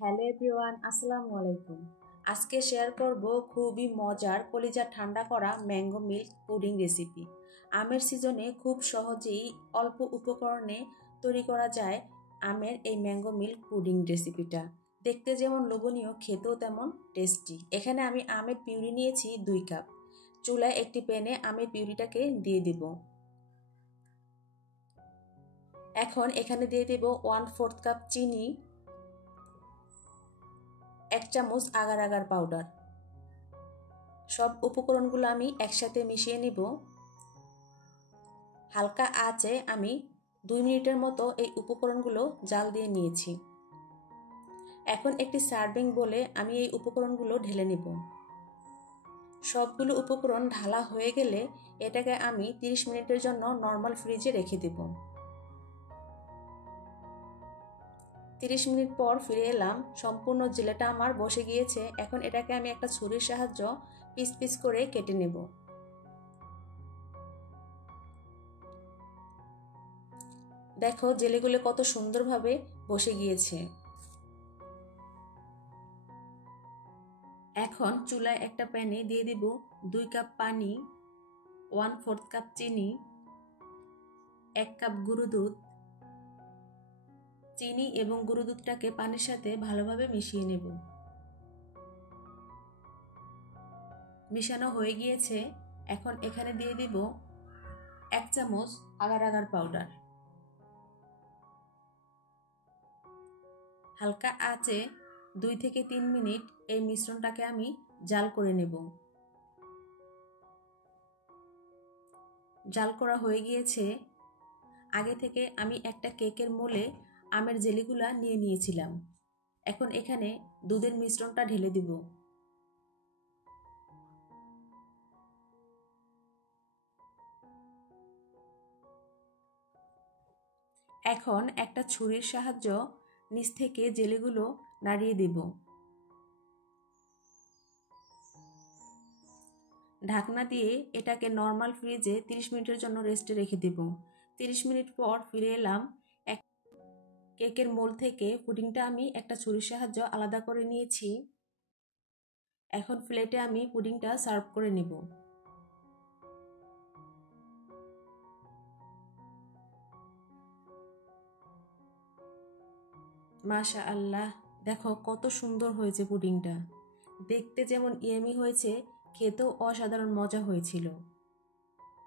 Hello everyone, আসসালামু আলাইকুম। আজকে শেয়ার করব খুবই মজার কলিজা ঠান্ডা করা ম্যাঙ্গো মিল্ক পুডিং রেসিপি। আমের সিজনে খুব সহজেই অল্প উপকরণে তৈরি করা যায় আমের এই ম্যাঙ্গো মিল্ক পুডিং রেসিপিটা। দেখতে যেমন লোভনীয়, খেতেও তেমন টেস্টি। এখানে আমি আমের পিউরি নিয়েছি 2 কাপ। চুলায় একটি প্যানে আমের পিউরিটাকে দিয়ে দিব। এখন এখানে দিয়ে দেব 1/4 কাপ চিনি, 1 চামচ আগার আগার পাউডার। সব উপকরণগুলো আমি একসাথে মিশিয়ে নিব। হালকা আঁচে আমি 2 মিনিটের মতো এই উপকরণগুলো জাল দিয়ে নিয়েছি। এখন একটি সার্ভিং বলে আমি এই উপকরণগুলো ঢেলে নেব। সবগুলো উপকরণ ঢালা হয়ে গেলে এটাকে আমি 30 মিনিটের জন্য নর্মাল ফ্রিজে রেখে দেব। 30 মিনিট পর ফিরে এলাম। সম্পূর্ণ জেলেটা আমার বসে গিয়েছে। এখন এটাকে আমি একটা ছুরির সাহায্যে পিস পিস করে কেটে নেব। দেখো জেলেগুলো কত সুন্দরভাবে বসে গিয়েছে। এখন চুলায় একটা প্যানে দিয়ে দেব 2 কাপ পানি, 1/4 কাপ চিনি, 1 কাপ গুঁড়ো দুধ। চিনি এবং গুঁড়ো দুধটাকে পানির সাথে ভালোভাবে মিশিয়ে নেব। মিশানো হয়ে গিয়েছে। এখন এখানে দিয়ে দেব 1 চামচ আগার আগার পাউডার। হালকা আঁচে 2 থেকে 3 মিনিট এই মিশ্রণটাকে আমি জাল করে নেব। জাল করা হয়ে গিয়েছে। আগে থেকে আমি একটা কেকের মোলে আমের জেলিগুলা নিয়ে নিয়েছিলাম। এখন এখানে দুধের মিশ্রণটা ঢেলে দিব। এখন একটা ছুরির সাহায্য নিচ থেকে জেলিগুলো নাড়িয়ে দেব। ঢাকনা দিয়ে এটাকে নর্মাল ফ্রিজে 30 মিনিটের জন্য রেস্টে রেখে দেব। 30 মিনিট পর ফিরে এলাম। এক কেকের মোল থেকে পুডিংটা আমি একটা ছুরির সাহায্যে আলাদা করে নিয়েছি। এখন প্লেটে আমি পুডিংটা সার্ভ করে নেব। মাশাআল্লাহ, দেখো কত সুন্দর হয়েছে পুডিংটা। দেখতে যেমন ইয়ামি হয়েছে, খেতেও অসাধারণ মজা হয়েছিল।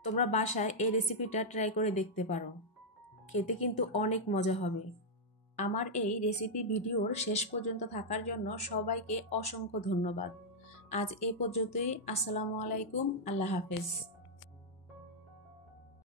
তোমরা বাসায় এই রেসিপিটা ট্রাই করে দেখতে পারো। খেতে কিন্তু অনেক মজা হবে। আমার এই রেসিপি ভিডিওর শেষ পর্যন্ত থাকার জন্য সবাইকে অসংখ্য ধন্যবাদ। আজ এ পর্যন্তই। আসসালামু আলাইকুম, আল্লাহ হাফেজ।